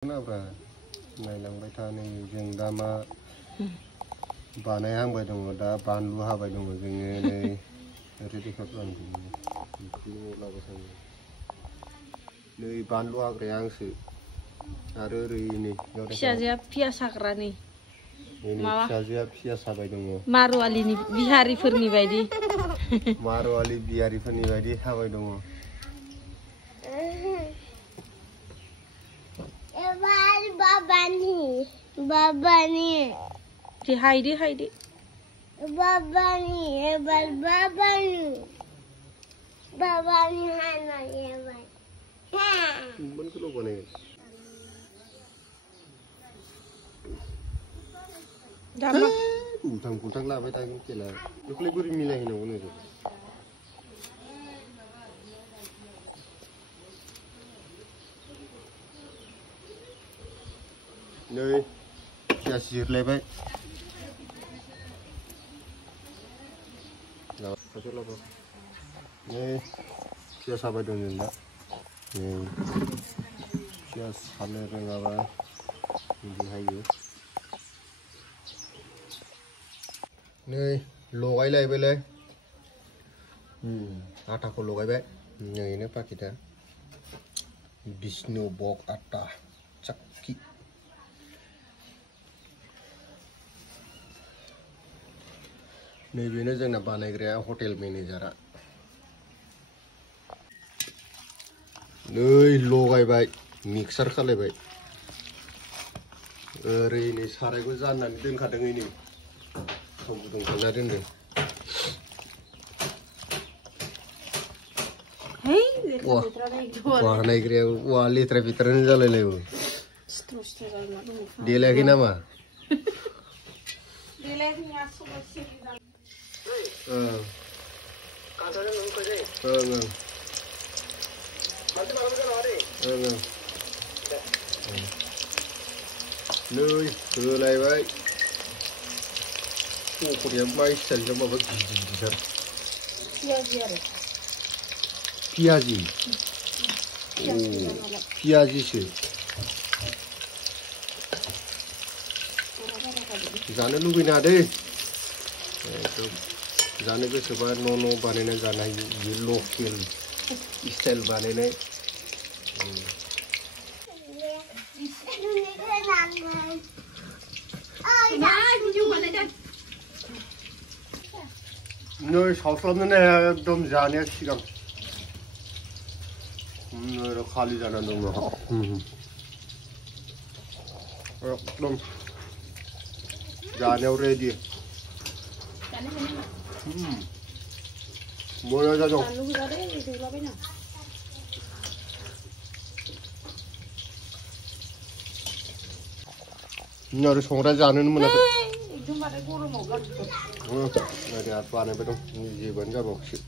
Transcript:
नाब्रा नायलांबाय था नै जों दा मा बानायहांबाय दङ दा बानलु हाबाय दङ जोङो नै रेडि खालामदों बेखौ लाबाय थाङो नै बानलु हाग्राया आंसो आरो ओरै नै फिसाजोआ पियास हाग्रा नै माबा फिसाजोआ पियास हाबाय दङ मारवालिनि बिहारिफोरनि बायदि मारवालि बिहारिफोरनि बायदि हाबाय दङ Babani. Di Heidi. Babani hana yebai. Mun kulo bane. Dama. Kutang labai ta kela. Ikle buri milai no ne. Nơi chia sẻ lại vậy. Nào, có chút lâu không? Nơi chia sẻ vậy được đó. Nơi chia sẻ lại rồi là ba. Đi hay dữ. Nơi lô cái này bên đây. Ata ko lô cái vậy. Nơi này pa kita. Bisnu bok ata. Cakki. नैबेनो जोंना बानायग्राया hotel मेनेजारा नै लगायबाय mixer खालायबाय ओरै नै सारायखौ जाननानै दोनखादों नै थाव गुदुं खालामना दोनदों बानायग्राया वा लेथ्रा फेथ्रानो जालायलायो देलायाखै नामा Nơi từ này vậy, cô điểm bay sần cho mà vẫn gì thật. Piazi, piazi chứ. Giá nó lúc nào đây? जाने के सुबह नो बाने जाना ये लोकल स्टाइल बाने ने नो साउथलाम ने एकदम जाने सिगां नो खाली जाना दं एकदम जानायाव रेडि 뭐야 자죠? 너를 송라지 않는 문화. 좀 말해 고로 먹어. 응. 내가 또 안에 배도 이제 먼저 먹지.